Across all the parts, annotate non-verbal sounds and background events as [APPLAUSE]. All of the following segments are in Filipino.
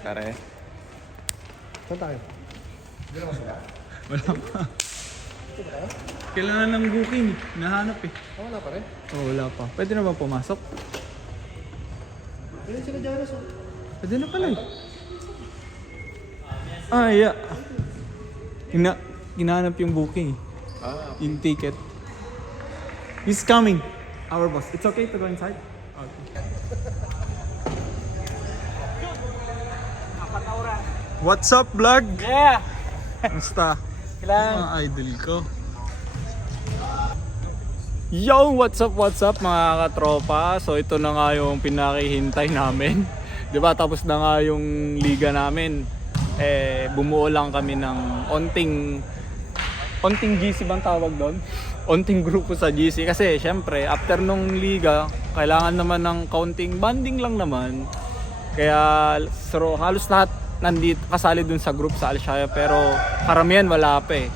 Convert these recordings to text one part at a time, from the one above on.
Pare. Saan tayo? Wala pa. Kailangan ng booking. Nahanap eh. Ah, wala pa rin. Oh, wala pa. Pwede na ba pumasok? Pwede sila dyan so. Pwede na pala eh. Ah, yeah. Hina hinahanap yung booking. eh. Ah, Yung ticket. He's coming. Our boss. It's okay to go inside? What's up, vlog? Yeah! Kamusta? Kailangan. Mga idol ko. Yo, what's up, what's up mga katropa? So ito na nga yung pinakihintay namin. [LAUGHS] ba Tapos na nga yung liga namin. Eh, bumuo lang kami ng onting onting GC bang tawag doon? [LAUGHS] Onting grupo sa GC kasi syempre after nung liga, kailangan naman ng counting banding lang naman. Kaya so, halos lahat nandito kasali dun sa group sa Alshaya pero karamihan wala pa eh.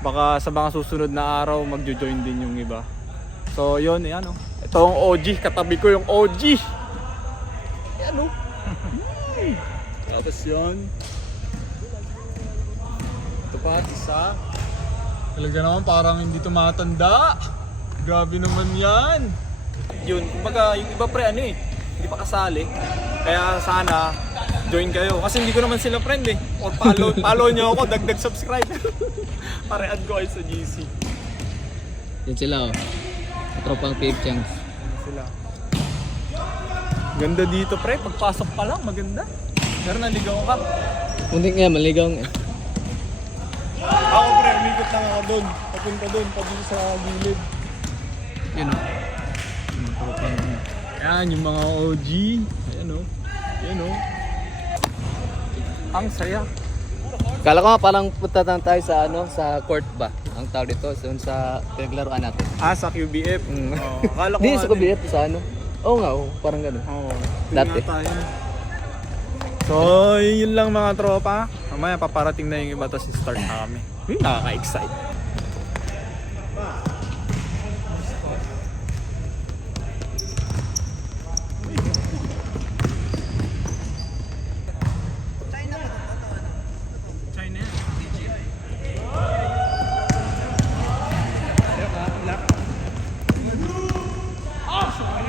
Baka sa mga susunod na araw magjo-join din yung iba. So yun, yan oh. Ito ang OG, katabi ko yung OG. Yan oh. Hmm. Tapos yun. Ito pa, isa. Talaga naman parang hindi tumatanda. Grabe naman yan. Yun, kumbaga yung iba pre ano eh, hindi pa kasali. Kaya sana join kayo. Kasi hindi ko naman sila friend eh. Or follow, [LAUGHS] follow nyo ako, dagdag subscribe. [LAUGHS] Para add ko kayo sa GC. Yan sila oh. Tropang PF Changs. Sila. Ganda dito pre, pagpasok pa lang maganda. Pero naligaw ka. Muntik nga, maligaw nga. Ako pre, umikot lang ako doon. Papunta doon, pa dito sa gilid. Yun o. Yung tropa namin. Yan, yung mga OG. Ayan o. Ayan o. Ang saya. Kala ko nga parang punta lang tayo sa ano, sa court ba? Ang tawag dito, doon sa pinaglaruan natin. Ah, sa QBF. Mm. Oh, akala [LAUGHS] ko Hindi, sa kubilet sa ano. Oo nga, oo, parang gano'n. Oo. Dati. Tingnan tayo. So, yun lang mga tropa. Mamaya paparating na yung iba tapos start na kami. Nakaka-excite. China.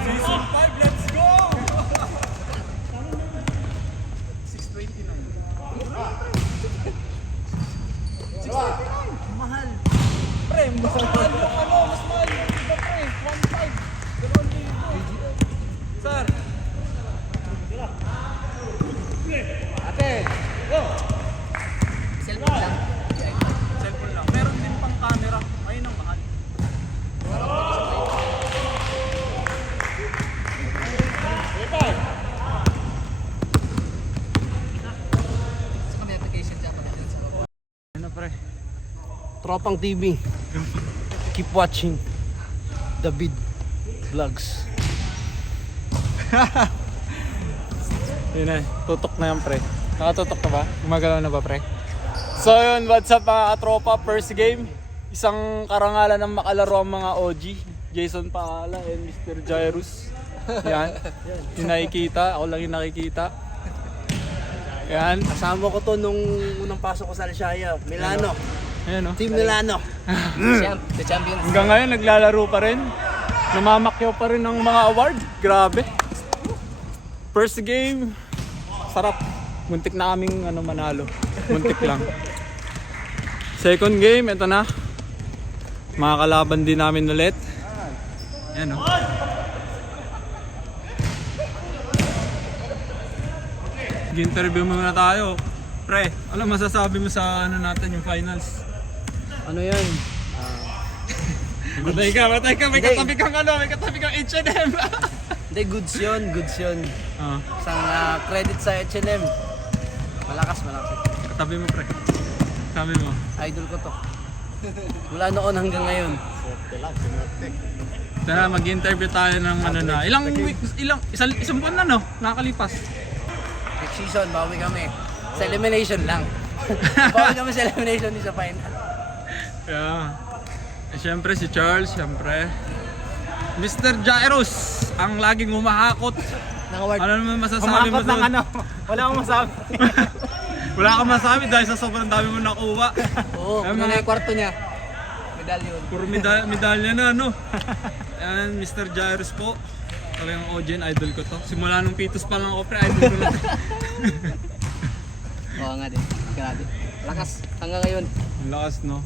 Season 5, let's go! 629. Mahal. Pre, mas mahal yung ano, mas mahal yung iba pre. 1.5. Dalawang libo. Sir. Ate! Go! Cellphone lang. Cellphone lang. Meron din pang camera. Ayun ang mahal. Sa kami application dyan pala dyan sa baba. Ano pre? Tropang TV. Keep watching. David Vlogs. [LAUGHS] Yun na, tutok na yan pre. Nakatutok na ba? Gumagalaw na ba pre? So yun, what's up mga tropa? First game. Isang karangalan ng makalaro ang mga OG. Jason Paala and Mr. Jairus. Yan. Yung nakikita. Ako lang yung nakikita. Yan. Kasama ko to nung unang pasok ko sa Alshaya. Milano. Ayan o. Team Milano. [LAUGHS] Champ, the champions. Hanggang ngayon naglalaro pa rin. Namamakyaw pa rin ng mga award. Grabe. First game, sarap. Muntik na kaming ano, manalo. Muntik lang. Second game, ito na. Mga kalaban din namin ulit. Yan o. Interview muna tayo. Pre, ano masasabi mo sa ano natin yung finals? Ano yan? [LAUGHS] Matay ka, matay ka, may katabi kang ano, may katabi kang H&M. [LAUGHS] Hindi, goods yun. Goods yun. ah, Isang ah, credit sa H&M. Malakas, malakas. katabi mo pre. Sabi mo. Idol ko to. [LAUGHS] Mula noon hanggang ngayon. Tara, mag-interview tayo ng ano na. Ilang weeks, ilang, isang, isang buwan na no? Nakakalipas. Next season, bawi kami. Sa elimination lang. bawi kami sa elimination di sa final. Yeah. Eh, syempre si Charles, syempre. Mr. Jairus, ang laging humahakot Nang-award. Ano naman masasabi mo Umakot ng ano. Wala akong masabi. [LAUGHS] Wala kang masabi dahil sa sobrang dami mo nakuha. Oo, ano mga- kwarto niya. Medallion. Puro medalya, medalya na, no? Ayan, Mr. Jairus po. Talagang Ojen, idol ko to. Simula nung pitos pa lang ako, pre, idol ko na. [LAUGHS] Oo nga din. Grabe. Lakas. Hanggang ngayon. Lakas, no?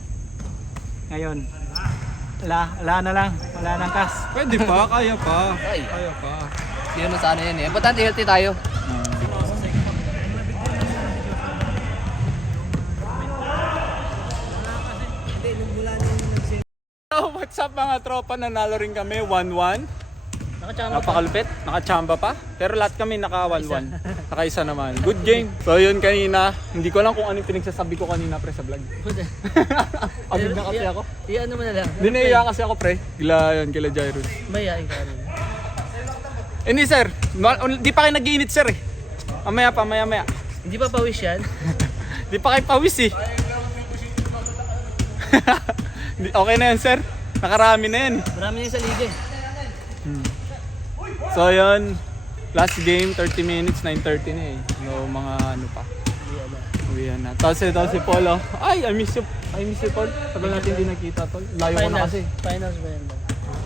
Ngayon. Wala, wala na lang. Wala nang kas. Pwede pa, kaya pa. Ay. Kaya pa. Hindi naman sa ano yan eh. Importante healthy tayo. So, what's up mga tropa? Nanalo rin kami 1-1. Napakalupit. Nakachamba pa. Pero lahat kami naka 1-1. Nakaisa naman. Good game. So yun kanina. Hindi ko lang kung ano yung pinagsasabi ko kanina pre sa vlog. [LAUGHS] Abig na kasi ako. Iyan mo na lang. Dinaya kasi ako pre. Gila yun kila Jairus. Mayayain ka rin. Hindi sir. Ma- Di pa kayo nag-iinit sir eh. Mamaya pa, maya maya. Hindi pa pawis yan? [LAUGHS] Di pa kayo pawis eh. [LAUGHS] Okay na yan sir. Nakarami na yan. Marami na yung sa liga eh. So yun, last game, 30 minutes, 9.30 na eh. No, mga ano pa. Uwihan na. Tapos ito si Paul, oh. Ay, I miss you. I miss you, Paul. Tagal natin hindi nakita, Tol. Layo ko na kasi. Finals ba yan?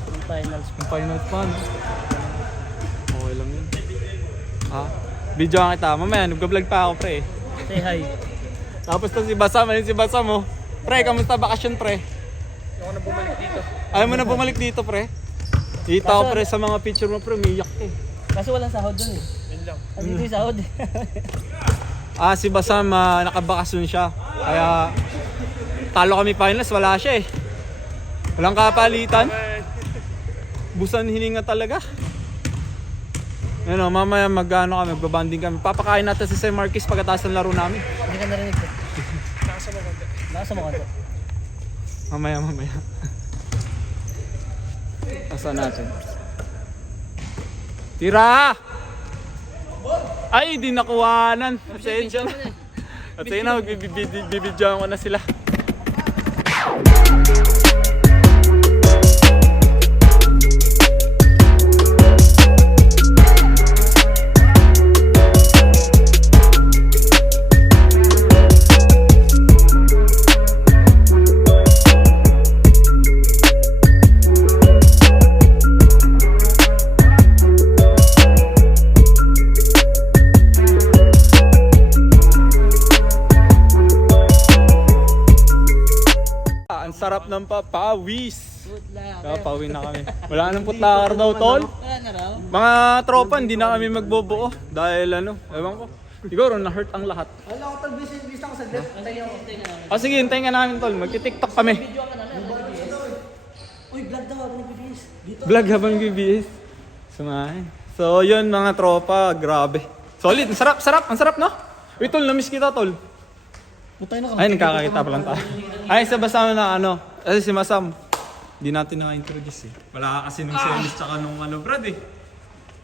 Yung finals. Yung finals pa, no? Okay lang yun. Ah, video nga kita. Mamaya, nag-vlog pa ako, pre. Say hi. Tapos to si Basam, ayun si Basam, oh. Pre, kamusta bakasyon, pre? Ako na bumalik dito. Ayaw mo na bumalik dito, pre? Kita ko, pre, sa mga picture mo, pre, umiyak eh. Kaso walang sahod dun eh. Yun lang. Andito yung sahod eh. [LAUGHS] Ah, si Basam, ah, nakabakasyon siya. Kaya, talo kami finals, wala siya eh. Walang kapalitan. Busan hininga talaga. Ano, mamaya mag-ano kami, magbabanding kami. Papakain natin si Sir Marquis pagkatapos ng laro namin. Hindi ka narinig ko. Nasa mo konti. Nasa mo konti. Mamaya, mamaya. Asa natin? Tira! Ay, di nakuhanan. Pasensya na. At sige na, magbibidyoan ko na sila. Good luck. Kapawi na kami. Wala nang putlakar daw, tol. Wala na raw. Mga tropa, hindi na kami magbobuo. Dahil ano, ewan ko. Siguro, na-hurt ang lahat. Wala ko tol, busy busy ako sa death. Ako, ka namin. Ah, sige, hintayin nga namin, tol. Magti-tiktok kami. Ka. Uy, vlog daw ako nagbibihis. Vlog habang BBS. Sumahin. So, yun mga tropa, grabe. Solid, ang sarap, sarap, ang sarap, no? Uy, tol, na-miss kita, tol. Putay na Ay, nagkakakita pa lang tayo. Ay, sa basta na ano, kasi si Masam, hindi natin na-introduce eh. Wala ka kasi nung series tsaka nung ano, Brad eh.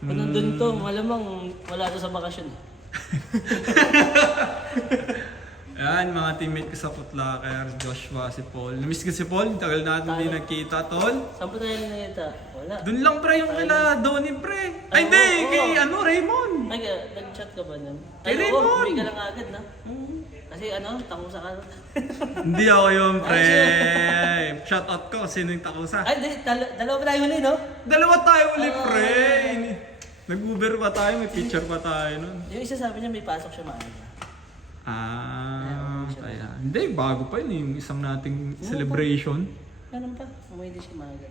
Pag nandun to, malamang wala to sa bakasyon. [LAUGHS] Ayan, mga teammate ko sa Putlaker, Joshua, si Paul. Namiss ko si Paul, tagal natin hindi nagkita, tol. Saan po tayo nakita? Wala. Doon lang pre yung kila Donnie pre. Ay hindi, oo, kay oo. ano, Raymond. Nag, nag-chat ka ba nun? Kay Ay, oo, Raymond. ka lang agad na. Kasi ano, tangusa ka. hindi ako yung pre. Shout out ko, sino yung takusa. Ay, di, dal- dalawa pa tayo huli, no? Dalawa tayo ulit pre. Nag-Uber pa tayo, may picture pa tayo nun. Yung isa sabi niya may pasok siya maaga. Ah, kaya. Hindi, bago pa yun yung isang nating celebration. Ganun pa, umuwi din siya maaga.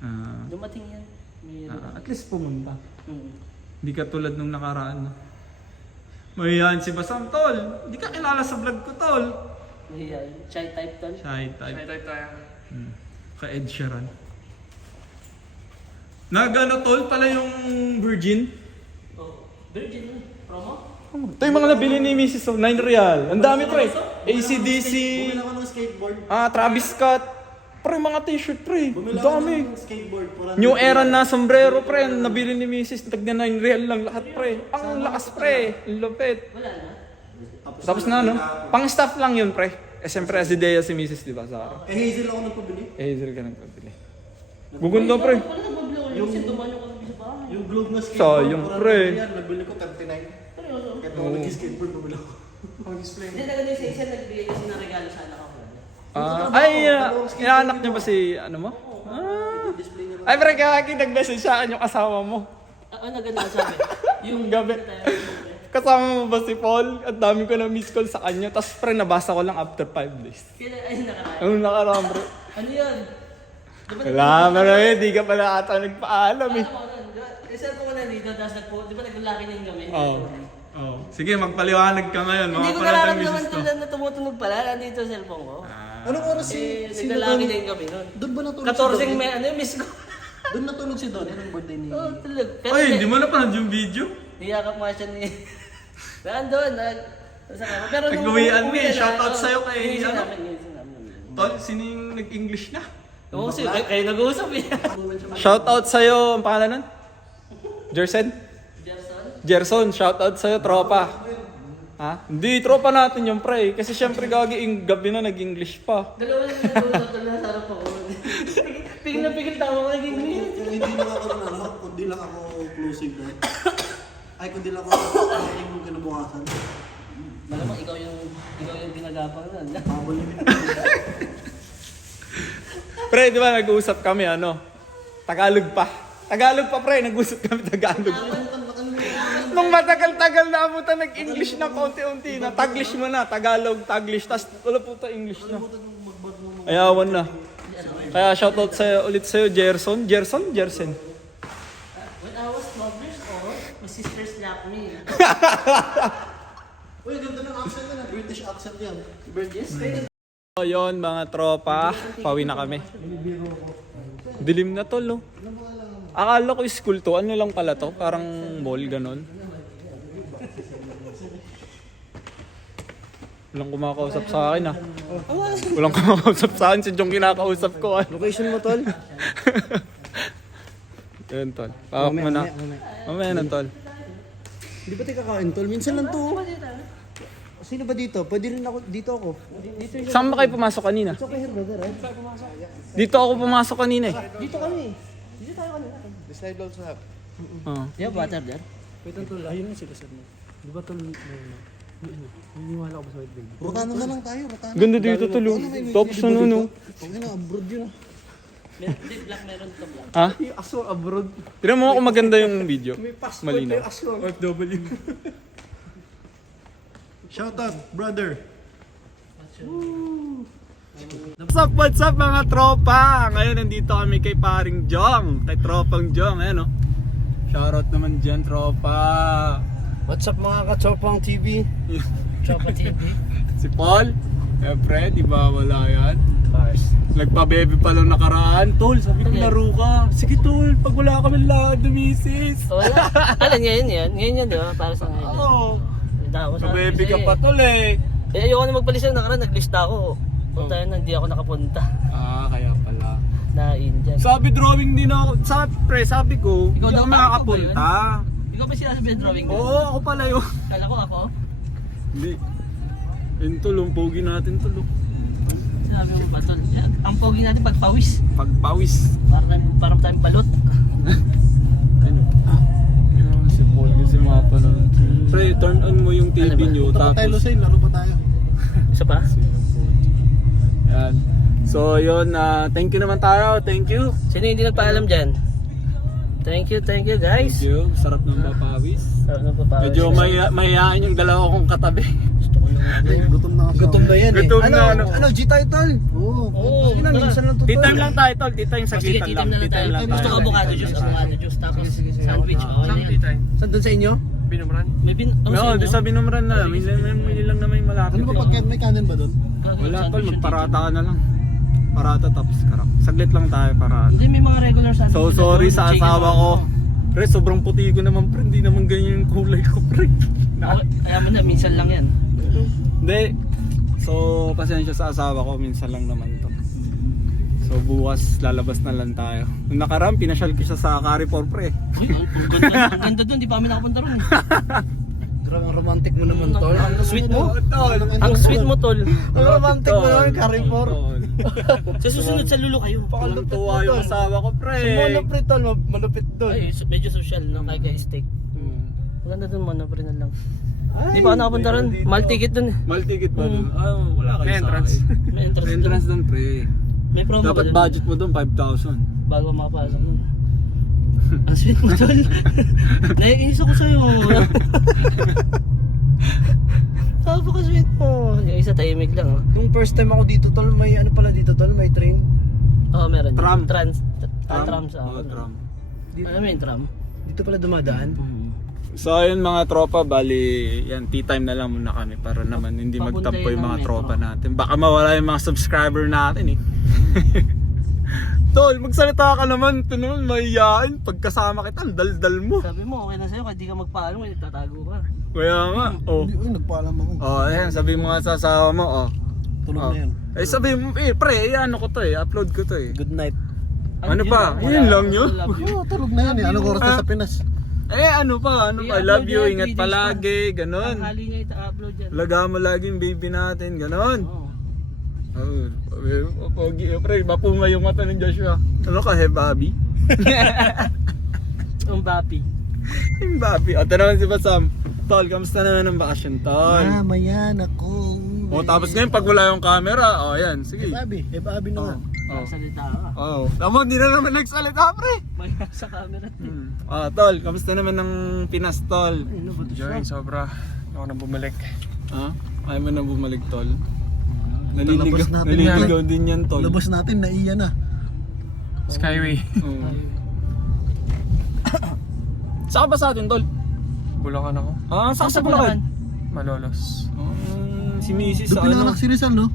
Ah, Dumating yan. May ah, at least pumunta. Hmm. Hindi ka tulad nung nakaraan. No? Mahihayin si Basam, tol. Hindi ka kilala sa vlog ko, tol. May uh, chai type tol. Shy type. Shy type tayo. Hmm. Ka Ed Sheeran. Nagano tol pala yung Virgin. Oh, virgin. Promo? Ito yung mga nabili ni Mrs. Oh, 9 real. Ang dami pre. ACDC. Bumili ako ng skateboard. Ah, Travis Scott. Pre, mga t-shirt pre. Ako dami. ng skateboard. Para New era na sombrero pre. Nabili ni Mrs. Tag na 9 real lang lahat pre. Ang lakas pre. Ang lupit. Wala na. Tapos na no? Pang staff lang yun pre. Eh siyempre as Dea si Mrs. di ba sa araw. Eh, Hazel ako nagpabili. Eh, Hazel ka nang pabili. Gugunda pre. Wala na magblo ulit kasi dumaan yung kami sa bahay. Yung globe na skateboard. Sayang, pre. na yan. Nabili ko 39. Kaya ako nag-skateboard, bumili ako. Pang-display. Hindi, nagano yung sa isa, nagbigay kasi ng regalo sa anak ko. Ah, ay, uh, inaanak niyo ba si, ano mo? Ah. Ay, pre, kaya nag-message sa akin yung asawa mo. Ano na ganun sabi? [LAUGHS] Yung gabi. Kasama mo ba si Paul? At dami ko na miss call sa kanya. Tapos pre, nabasa ko lang after 5 days. Kailan, ay, nakaraan. Ano nakaraan, bro? Ano yun? Diba, Wala, marami. Di ka pala ata nagpaalam eh. Ano cellphone ko na dito, tapos nagpo, di ba naglalaki na yung gamit? Oo. Oh. Sige, magpaliwanag ka ngayon. Hindi ko nararamdaman doon na tumutunog pala, nandito yung cellphone ko. Anong oras si... Eh, si naglalaki Don? na yung gabi nun. Doon ba natulog si 14 Don? may, ano yung miss ko? [LAUGHS] Doon natulog si Don. Anong birthday ni... Oo, tulog. Pero Ay, hindi mo napanood yung video? Niyakap nga siya ni... [LAUGHS] Nandun, nag... Sa kama. Pero nung Nag-uwian umuwi eh. na, Shoutout oo, sa'yo kay, ginising ano? namin, ginising namin. Tol, sino yung nag-English na? Oo, kasi kayo, kayo nag-uusap eh. [LAUGHS] Shoutout sa'yo, ang pangalan nun? Jersen? Gerson? Gerson, shoutout sa'yo, tropa. Ha? Hindi, tropa natin yung pre. Kasi syempre gagi, yung gabi na nag-English pa. Dalawa na nag-uusap doon na sa harap ako. [LAUGHS] Pigil na pigil tawa ko naging Kung hindi lang ako ano, kundi lang ako closing na. Ay, kundi lang ako closing yung kinabukasan. Malamang ikaw yung ikaw yung ginagapang nun. [LAUGHS] Habol yung Pre, di ba nag-uusap kami, ano? Tagalog pa. Tagalog pa, pre. Nag-usap kami Tagalog. Nung matagal-tagal na abutan, nag-English na konti-unti na. Taglish mo na, Tagalog, Taglish. Tapos wala puta English na. Ayawan na. Kaya shoutout sa ulit sa'yo, Gerson. Gerson? Jersen. When I was 12 years old, my sister slapped me. [LAUGHS] Uy, ganda ng accent na. British accent yan. Yes, So yun mga tropa, pawi na kami. Dilim na tol no. Akala ko school to, ano lang pala to, parang mall ganon. Walang kumakausap sa akin ah. Walang kumakausap sa akin, si Jong kinakausap ko ah. Location mo, tol? [LAUGHS] Yun tol, pawak mo na. Mamaya na tol. Di ba tayo kakain, tol? Minsan lang to. Sino ba dito? Pwede rin ako, dito ako. Saan ba kayo pumasok kanina? It's okay here, brother, right? Dito ako pumasok kanina eh. Dito kami. Dito tayo kanina. This side also have. Oo. You have water there? Wait, tol. Ayun na sila sa Di ba, tol? Naniniwala ko ba sa white baby? Rotano na lang tayo, rotano. Ganda dito tol. oh. Tapos ano no? Pangin na, abroad yun ah. Hindi, black meron to black. Ha? Yung aso abroad. Tignan mo kung maganda yung video. passport Malinaw. yung aso. OFW. Shout out, brother. What's up, what's up mga tropa? Ngayon nandito kami kay paring Jong, kay tropang Jong, ayan o. Shoutout naman dyan, tropa. What's up mga kachopang TV? [LAUGHS] Chopa TV. Si Paul, Siyempre, di ba wala yan? Nagpa-baby pa lang nakaraan. Tol, sabi ko Okay. laro ka. Sige tol, pag wala kami lakad na misis. Wala. Alam, ngayon yan. Ngayon yan, di ba? Para sa ngayon. Oo. Ako sa Pa-baby ka pa tol eh. Eh, ayoko na magpalis na nakaraan. Naglista ako. Punta yun, hindi ako nakapunta. Ah, kaya pala. Na Indian. Sabi drawing din ako. Sabi, pre, sabi ko, Ikaw hindi daw ako ba? makakapunta. Ikaw ba sinasabi ng drawing? Oo, ako pala yun. Kala ko ako. Hindi. Yun tol, ang pogi natin tol. oh. Sinabi mo ba, tol? Ang pogi natin pagpawis. Pagpawis. Para tayong, para tayong balot. Ano? Yun si Paul kasi mga pala. Pre, turn on mo yung TV Ano ba? nyo. Punta pa tayo, Tapos, Lucay. Laro pa tayo. Isa pa? yan. So yun, ah, thank you naman tayo. Thank you. Sino hindi nagpaalam dyan? Thank you, thank you guys. Thank you. Sarap ng papawis. Sarap na papawis. Medyo may, mayayaan yung dalawa kong katabi. Gusto ko lang. Gutom na ako. Gutom na yan Gutom na, ano? Ano, G-title? Oo. Oo, Ina, tara. minsan lang to. Tea time lang tayo tol. Tea time sa Oh, sige, gitan lang. na lang tayo. time lang Gusto ko avocado juice, avocado juice, tapos sandwich. Na yan. Saan doon sa inyo? May bin... Ano No, sa binumran na. May, lang na may malapit. Ano ba pag may kanin ba doon? Wala tol, yung magparata ka na lang. Parata tapos karap. Saglit lang tayo para. Hindi, may mga regular sandwich. So na sorry sa asawa ko. Pre, sobrang puti ko naman pre. Hindi naman ganyan yung kulay ko pre. [LAUGHS] Okay, Kaya mo na, minsan lang yan. Hindi. So, pasensya sa asawa ko. Minsan lang naman to. So, bukas lalabas na lang tayo. Nung nakaraan, pinasyal ko siya sa Carrefour pre. Uy, ang ang ganda, [LAUGHS] ang ganda doon, di pa kami nakapunta ron. [LAUGHS] Grabe, ang romantic mo naman, tol. Ang sweet mo. Tol. Ang sweet mo, tol. Ang romantic mo naman, Carrefour. [LAUGHS] Sa susunod sa lulo kayo. Pakalupit tuwa yung asawa ko, pre. Pre tol, ma- malupit doon. Ay, medyo social, no? Kaya kaya steak. Maganda dun, mono pre na lang. Di pa ako nakapunta ron. Mahal ticket dun. eh. Mal ticket ba dun? Ah, wala kayo May sa entrance. akin. May entrance, May entrance dun, pre. May promo Dapat ba budget mo dun, 5,000. Bago makapasok dun. Ang sweet mo, tol. [LAUGHS] Naiinis ako sa'yo. [LAUGHS] Napaka-sweet mo. Yung isa tahimik lang, oh. Yung first time ako dito tol, may ano pala dito tol, may train. Oo, meron. din. Tram. Trans. Tram, tram sa akin. tram. Ano mo yung tram? Dito pala dumadaan. So ayun mga tropa, bali yan, tea time na lang muna kami para naman hindi magtampo yun yung ng mga tropa natin. Baka mawala yung mga subscriber natin eh. [LAUGHS] Tol, magsalita ka naman, ito naman mahihain. Pagkasama kita, ang daldal mo. Sabi mo, okay na sa'yo, kahit di ka magpaalam, may nagtatago ka. Kaya nga, oh. Hindi, uy, nagpaalam ako. Oh, ayan, sabi mo nga sa asawa mo, oh. Tulog Oh. na yun. Eh sabi mo, eh pre, eh, ano ko to eh, upload ko to eh. Good night. Ano yun pa? lang, Yun lang yun? Oo, tulog na yan eh. Anong oras na Ah. sa Pinas? Eh ano pa, ano pa, I love you, yan, ingat palagi, ganon. Ang hali nga ita-upload yan. Laga mo lagi yung baby natin, ganon. Oo. Oh, pogi, pre, mapunga yung mata ni Joshua. Ano ka, he, Bobby? [LAUGHS] Ang bapi. Yung Bobby. Ito naman si Basam. Tol, kamusta naman ang bakasyon, Tol? Mamayan ako. Oh, tapos ngayon, pag wala yung camera, oh, yan, sige. Eh, Babi. Eh, Babi naman. Oh. Salita ka. Oh. Tama, hindi na naman nagsalita, pre. May sa camera. Hmm. Ah, Tol, kamusta naman ang Pinas, Tol? Ano ba Joy, sobra. Ako na bumalik. Ha? Ayaw mo na bumalik, Tol? Talabas Naliligaw, natin naliligaw din yan, Tol. Labas natin, naiya na. Skyway. Oo. Saan ba sa atin, Tol? Bulacan ako. Ah, saan sa Bulacan? Malolos. Um, si Mrs. Doon sa ano? pinanganak si Rizal, no?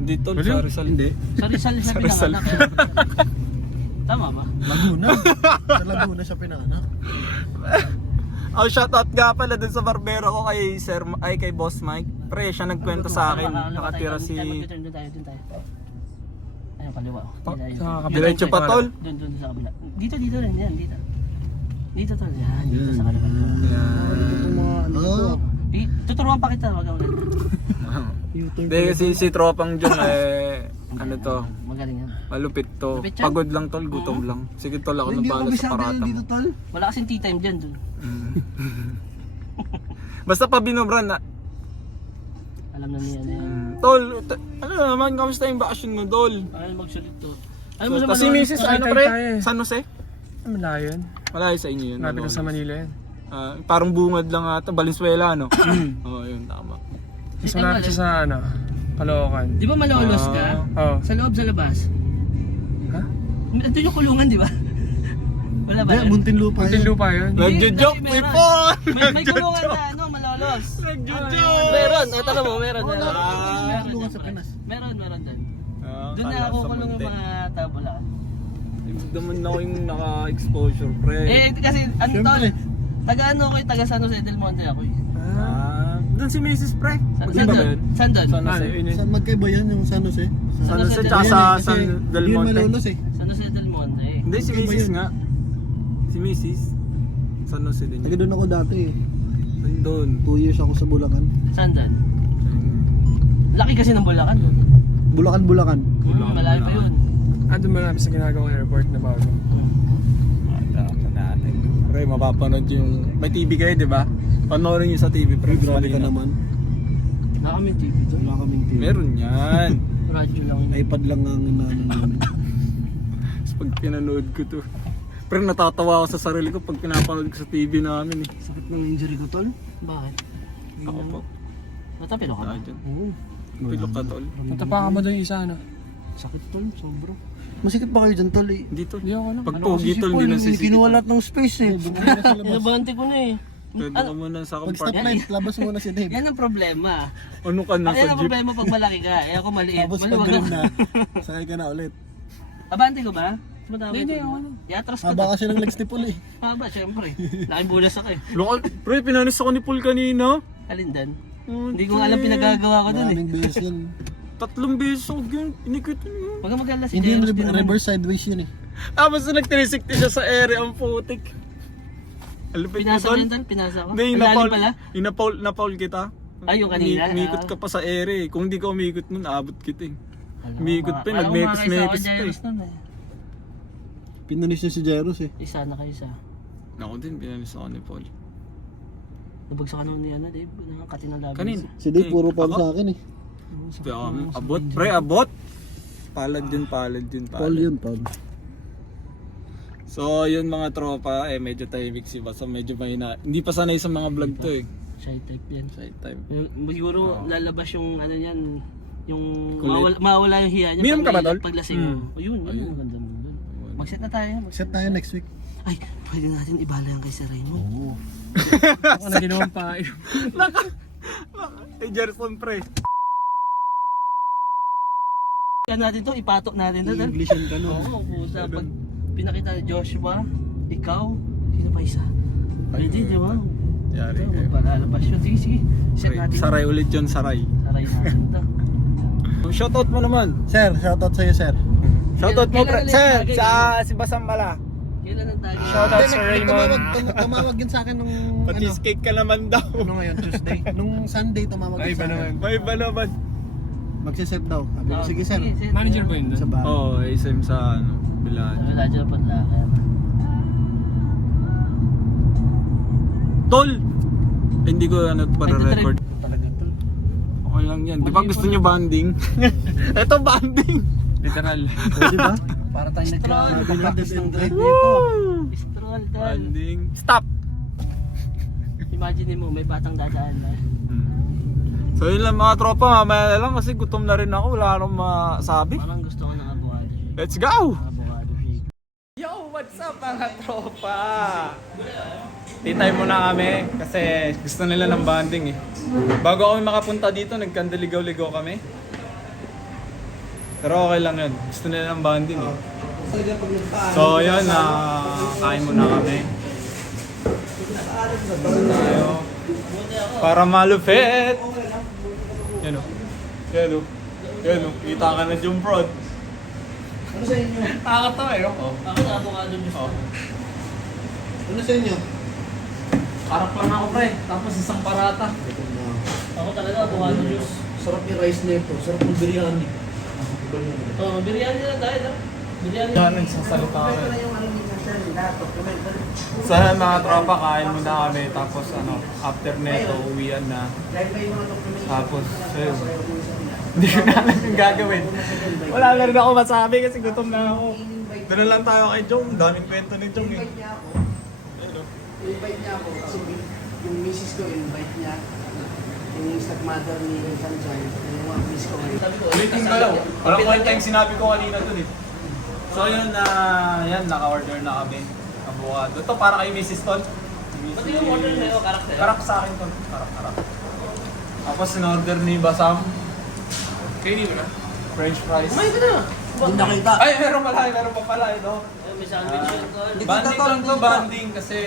Hindi, Tol, Baliw? sa Rizal. Hindi. Sa Rizal siya Sa Rizal. pinanganak. [LAUGHS] Tama ba? Laguna. [LAUGHS] sa Laguna siya pinanganak. Oh, shoutout nga pala dun sa barbero ko kay Sir ay kay Boss Mike. Pre, siya nagkwento sa akin. Nakatira si Doon tayo, doon tayo. Ayun, kaliwa. Pa- sa kabila. Diretso pa, Tol. Doon, doon sa kabila. Dito, dito rin. Yan, dito. Dito, tol. Yan, dito sa kabila. Yan. Oh, Di- Tuturuan pa kita. Wag ulit. [LAUGHS] Hindi kasi si Tropang Jun eh [LAUGHS] ano to, Magaling yan. malupit to. Pagod lang tol, gutom lang. Sige tol, ako Hindi nang ako bahala sa bisado parata dito, mo. tol. Wala kasing tea time dyan. Dun. [LAUGHS] Basta pa binobran na. Alam na niya na yan. Mm, Tol, t- ano naman, kamusta yung bakasyon mo, Tol? Ayaw magsulit to. Alam mo So, naman kasi Mrs. Tayo, ano pre? tayo eh. San Jose? Malayo yun. Malayo sa inyo yun. Malapit ano, sa Manila yan. ah, parang bungad lang ata, Valenzuela, no? [CLEARS THROAT] Oo, oh, yun, tama. Mas malapit siya sa ano, Caloocan. Di ba malolos ka? Oo. Sa loob, sa labas? Ha? Ito yung kulungan, di ba? [LAUGHS] Wala ba? Hindi, yan? muntin lupa Muntin yun. lupa yun. Nagjo-joke, Hindi, may meron. phone! May, may kulungan na ano, malolos. Nagjo-joke! Meron, o tala mo, meron. Meron. wala Meron, kulungan sa. Pinas. Meron, meron din. Ah, Doon na ako kulong Munti. mga tabula. Hindi naman ako yung naka-exposure, pre. Eh, kasi, ano tol? Taga ano ko, eh, taga San Jose del Monte ako eh. Ah, doon si Mrs. Pre. San, Di san ba doon? yun? San doon? San Ah, Jose. yun yun. Saan magkaiba yan yung San Jose? San San Jose tsaka sa San Del Yun Monte. malolos eh. San Jose del Monte eh. Hindi, si Mrs. yun. nga. Si Mrs. San Jose din Taga yun. doon ako dati eh. Nandun. Two years ako sa Bulacan. Saan doon? Laki kasi ng Bulacan. no? Bulacan, Bulacan. Mm, malayo pa yun. Ah, doon malapit sa ginagawang airport na bago. Pre, mapapanood yung... May TV kayo, di ba? Panoorin nyo sa TV, pre. Grabe ka naman. Wala kaming TV doon. Wala kaming TV. Meron yan. [LAUGHS] Radyo lang yun. iPad lang ang inaano namin. Tapos [LAUGHS] pag pinanood ko to. Pero natatawa ako sa sarili ko pag pinapanood ko sa TV namin eh. Sakit ng injury ko, tol. Bakit? Ako po. Natapilo ka ba? Saan dyan? Oo. Pilok ka tol. Punta pa ka mo doon yung isa, ano? Sakit, tol. Sobro. Masikip pa kayo dyan, tol eh. Dito. Hindi ako alam. Pag pogi tol, Paul, di na sisikip. Kinuha lahat ng space eh. Inabante ko na eh. Pwede ka muna sa Pag compartment. stoplight, labas muna si Dave. Yan ang problema. Ano ka na sa yan ang jeep? problema pag malaki ka. Eh ako maliit. Tapos pag Maluwag na. na, [LAUGHS] sakay ka na ulit. Abante ko ba? Tumatama Hindi, ito. ako na. Iatras ko Haba kasi ng legs ni Paul eh. [LAUGHS] Haba, syempre. Nakibulas ako eh. Lokal, pre, pinanis ako ni Paul kanina. Alindan. Oh, Hindi ko alam pinagagawa ko dun eh. Maraming beses yun. [LAUGHS] Tatlong beses ako yun. Inikot yun. Huwag kang mag-alala si Hindi yung Jairus din re- naman. reverse sideways yun eh. Ah, basta nag-360 siya sa ere ang putik. Mo Pinasa ko tol. yan, tol. Pinasa ko. Hindi, Ang lalim inapaul, pala. inapaul, napaul kita. Ay, yung kanina, Umi- Umikot ah. ka pa sa ere. Kung hindi ka umikot nun, aabot kita eh. Umikot pa, nagmetis-metis pa eh. Pinanis niya si Jairus eh. Isa na kayo isa. Ako din, pinalis ako ni Paul. Nabagsakan ako ni ano, Dave. Nakakati ng labi. Kanin? Si Dave puro pa Ako? sa akin eh. Um, abot, pre, abot. Palad yun, palad yun, palad. Paul yun, Paul. So, yun mga tropa, eh medyo tahimik si Basa, medyo mahina. Hindi pa sanay sa mga vlog to eh. Shy type yan. Side time. Yung, siguro lalabas yung ano yan, yung Kulit. mawala, mawala yung hiya niya. Minum pag ka ba, tol? Paglasing Mm. mo. O yun, yun, ang ganda mo. Mag-set na tayo. Mag- Set tayo next week. Ay, pwede natin ibala yan kay Sir Raymond. Oo. [LAUGHS] Ako na ginawang pa. [LAUGHS] Eh, Jerson pre. Yan natin to, ipatok natin to. Englishan ka no. Oo, puta. Pag pinakita ni Joshua, ikaw, sino pa isa? Pwede, di ba? Yari Ito, kayo. magpalalabas yun. Sige, sige. Set natin. Saray ulit yun, saray. Saray natin to. [LAUGHS] Shoutout mo naman. Sir, shoutout sa'yo, sir. Shoutout mo pre. Sir, sa si Basang Mala. Kailan ang tagi? Shoutout sa Raymond. Tumawag, tum- tumawag yun sa akin nung ano, Pa-cheesecake ka naman daw. ano ngayon, Tuesday. Nung Sunday tumawag Ay, yun sa akin. May iba naman. Magsiset daw. Sabi ko, sige sir. Manager po yun Sa doon. bahay. Oo, oh, SM sa ano, Bilan. Wala dyan pa laki. Tol! Eh, Hindi ko ano para record. Talaga to. Okay lang yan. Di ba gusto nyo banding? [LAUGHS] Ito banding! Literal. Pwede ba? Para tayo nagka-practice ng drive. dito. Stroll, tol. Banding. Stop! Imagine mo, may batang dadaan na. So yun lang mga tropa, mamaya na lang kasi gutom na rin ako, wala akong masabi. Parang gusto ko ng abuhado. Let's go! Abuhado shake. Yo, what's up mga tropa? Titay muna kami kasi gusto nila ng banding eh. Bago kami makapunta dito, nagkandaligaw-ligaw kami. Pero okay lang yun. Gusto nila ng banding eh. So yun, na kain muna kami. Tayo. Para malupit. Yan o. Yan o. Yan o. Kita ka na yung prod. Ano sa inyo? Nakakatawa eh. Oh. Ako na abuhado juice. Oh. Ano sa inyo? Karap lang ako pre, tapos isang parata. Ako talaga abuhado juice. Sarap yung rice nito. Sarap yung biryani. Oh, biryani na tayo, no? Biryani. Yan, nagsasalita kami. So yan mga tropa, kain muna kami. Tapos ano, after neto, uwian na. Tapos, ayun. Hindi ko na alam yung gagawin. Wala na rin ako masabi kasi gutom na ako. Doon lang tayo kay Jong. Daming kwento ni Jong eh. Ayun, oh. invite niya ako kasi yung misis ko invite niya yung stepmother ni Sanjay yung mga miss ko ngayon Ulitin ko lang. Walang kwenta yung sinabi ko kanina dun eh. So yun na, yan, naka-order na kami. Avocado. Ito para kay Mrs. Ton. Pati yung order sa'yo, karakter? Karak sa akin to. Karak, karak. Tapos in-order ni Basam. Kainin mo na. French fries. kumain ka na Hindi nakita. Ay, meron pala, meron pa pala ito. Ayun, may sandwich yun tol Banding lang to, banding kasi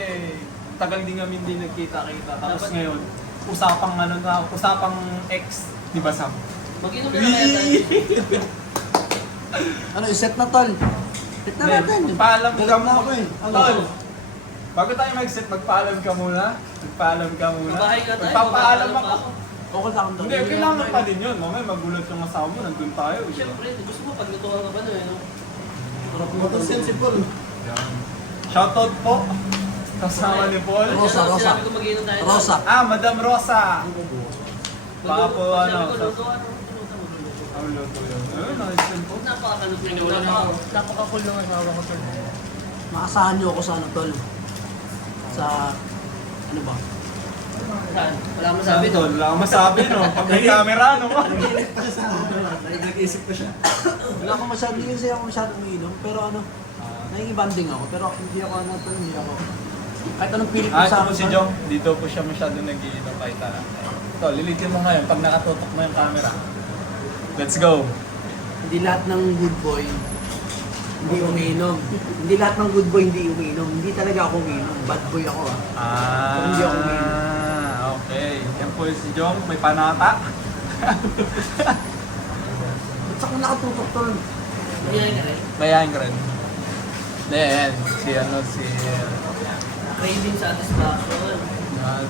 tagal din kami hindi nagkita-kita. Tapos ngayon, usapang ano na, usapang ex ni Basam. mag-inom na kaya tayo [LAUGHS] Ano, iset na tol. Set na natin. Paalam ka Dalag na muna. ako eh. Ano? Tol, bago tayo mag-set, magpaalam ka muna. Magpaalam ka muna. Babahay ka tayo, Magpapaalam magpapaalam ako. Okay lang Hindi, kailangan pa din yun. Mamaya magulat yung asawa mo, nandun tayo. di ba? Siyempre, gusto mo paglutuan ka ba no, eh, no? Water sensible. Shoutout po. Kasama ni Paul. Rosa, Rosa. Rosa. Ah, Madam Rosa. Baka po ano. lutuan, lutuan. Ang luto yun. Ayun, nice din po. Napakakalupin. Napaka- Napaka-cool ng asawa ko, tol. Makasahan niyo ako sa ano tol. Sa, ano ba? Saan? Wala mo Sabi sabi to, wala akong masabi no. [LAUGHS] Pag may camera, no? Nag-isip ko siya. Wala ako masyado, hindi kasi ako masyadong umiinom. Pero ano, nangingibanding ako. Pero hindi ako ano tol, hindi ako. Kahit anong pilit ko Ah, sa po si Jong. Dito po siya masyado nag-iinom kahit na. Ito, lilitin mo ngayon pag nakatutok mo yung camera. Let's go. Hindi lahat ng good boy hindi umiinom. Hindi lahat ng good boy hindi umiinom. Hindi talaga ako umiinom. Bad boy ako ah. Ah, Hindi ako umiinom. okay. Yan po si Jong, may panata. [LAUGHS] Ba't ako nakatutok tol? Biyahe ka rin. Mayayain ka rin. Then, si ano, si... Craving satisfaction. Yan.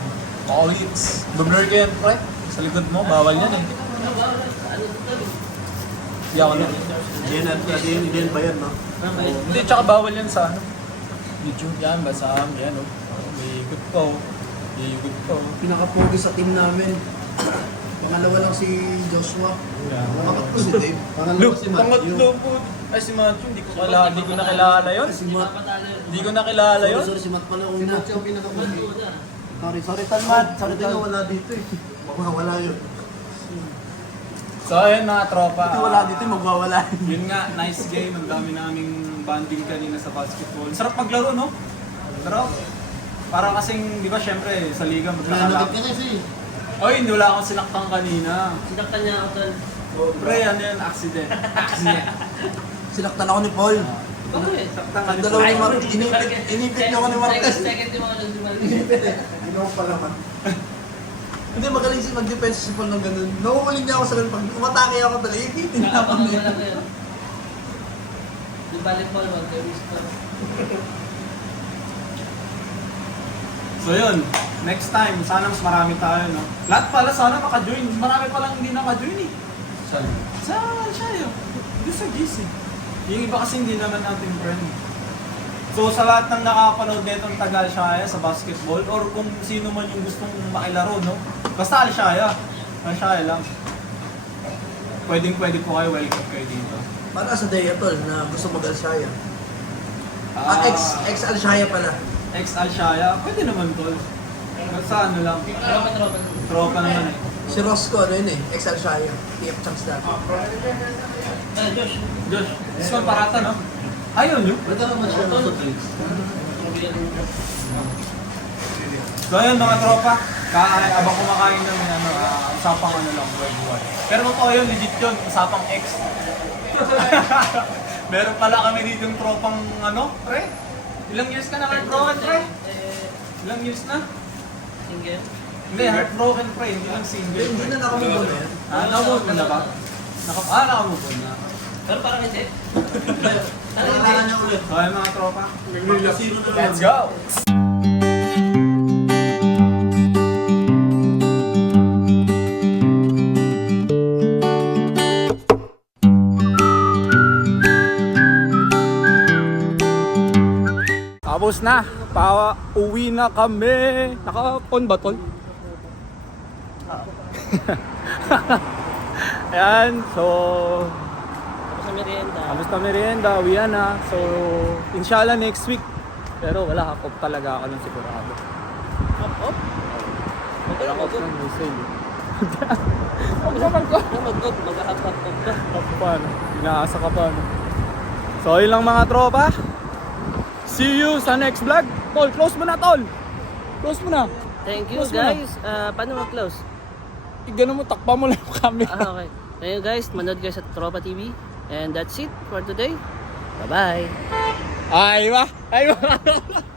All hits. Blur ka yan, pre. Sa likod mo, bawal yan eh. Ano to tol? Hindi ako na. Yan at yan, yan ba yan, no? Hindi, tsaka bawal yan sa ano. YouTube yan, basta yan oh. May ikot pa oh. May ikot pa oh. Pinaka-pogi sa team namin. Pangalawa lang si Joshua. Pangatlo si Dave. Pangalawa si Matthew. pangatlo po. Ay, si Matthew, hindi ko kilala, hindi ko nakilala yun. Si Matt. Hindi ko nakilala yun. sorry, si Matt pala una. Si Matt yung pinaka-pogi. Sorry, sorry, Tan Matt. Sorry, Tan. wala dito eh. Mawawala yun. So, ayun mga tropa. Ito wala dito, magwawala. Yun nga, nice game. Ang dami naming banding kanina sa basketball. Sarap maglaro, no? Sarap. Para kasing, di ba, syempre, sa liga magkakalap. ka kasi. Oy, hindi wala akong sinaktan kanina. Sinaktan niya ako tol. Pre, ano yan? Accident. Accident. Sinaktan ako ni Paul. Bago eh. Saktan ka Ang ni dalawa ni Paul. Mark, inipit, inipit niyo ako ni Marquez. Second, second yung mga si Marquez. Ginawa pa naman. [LAUGHS] Hindi, magaling si mag-defense si Paul ng ganun. Nahuhuling niya ako sa ganun. Pag umatake ako talaga, ipitin niya ako. Yun. Di balik Paul, mag-gamis pa. [LAUGHS] So yun, next time, sana mas marami tayo, no? Lahat pala sana maka-join. Marami palang hindi naka-join eh. Saan? Sa Shayo. Doon sa GC. Yung iba kasi hindi naman natin friend. So sa lahat ng nakapanood netong taga Alshaya sa basketball or kung sino man yung gustong makilaro, no? Basta Alshaya. Alshaya lang. Pwedeng pwede po kayo, welcome kayo dito. Para sa Deya Tol na gusto mag-Alshaya. Ah, ex, ex Alshaya pala. Ex Alshaya, pwede naman tol. Basta ano lang, Tropa, tropa. tropa naman eh. Si Rosco, ano yun eh, ex Alshaya. TF Chunks dati. Ay, Josh. Josh, this one parata, no? Ayun yun. Ba't naman siya Tol. So ayun mga tropa, kaay, abang kumakain ng ano, ah, usapang ano lang, buhay-buhay. Pero totoo yun, legit yun, usapang ex. [LAUGHS] Meron pala kami dito yung tropang ano, pre? Ilang years ka na heartbroken, pre? Eh, Ilang years na? single. Hindi, heartbroken, pre, hindi lang single. Hindi na nakamove on na yan. Ah, nakamove on na ba? Naka, ah, nakamove on na. Pero parang hindi. [LAUGHS] Ulit. So ayun mga tropa, na let's go! Tapos na, pa uwi na kami. Naka-on ba tol? [LAUGHS] Ayan, so Sa merienda. tapos na merienda, uwi na. So, inshallah next week. Pero wala, off talaga ako ng sigurado. Wala off ng wholesale. Huwag naman ko. Ano. Ako pa, no? Inaasa ka pa, no? So, yun lang mga tropa. See you sa next vlog. Tol, close mo na, Tol. Close mo na. Thank you Close mo na. guys. Ah, paano mag-close? Igano mo, takpa mo lang yung camera. Ah, okay. Thank you guys. Manood guys sa Tropa TV. And that's it for today. Bye-bye. Ay, ba? Ay, ba? [LAUGHS]